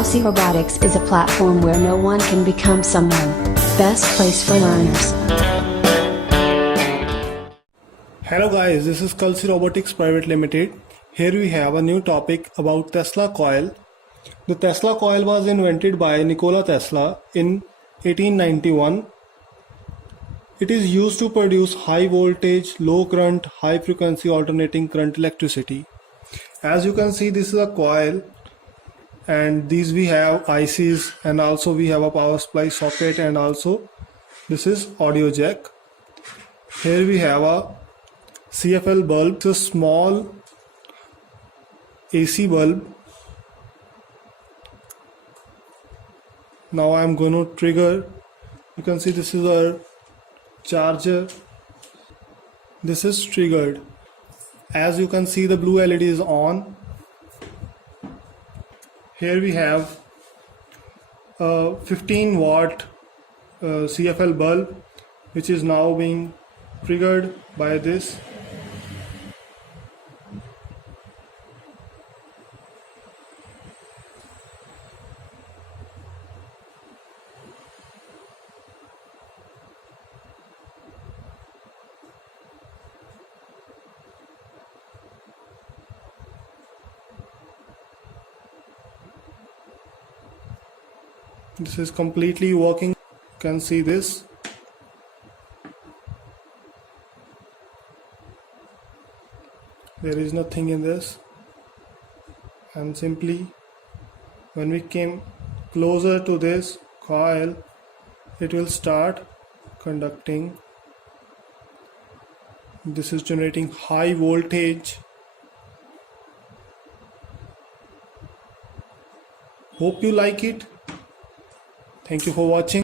Kalsi Robotics is a platform where no one can become someone. Best place for learners. Hello guys, this is Kalsi Robotics Private Limited. Here we have a new topic about Tesla coil. The Tesla coil was invented by Nikola Tesla in 1891. It is used to produce high voltage, low current, high frequency alternating current electricity. As you can see, this is a coil, and these we have ICs, and also we have a power supply socket, and also this is audio jack. Here we have a CFL bulb. It's a small AC bulb. Now I am going to trigger. You can see this is a charger. This is triggered. As you can see, the blue LED is on. Here we have a 15 watt CFL bulb, which is now being triggered by this. This is completely working. You can see this. There is nothing in this, and simply when we came closer to this coil, it will start conducting. This is generating high voltage. Hope you like it. Thank you for watching.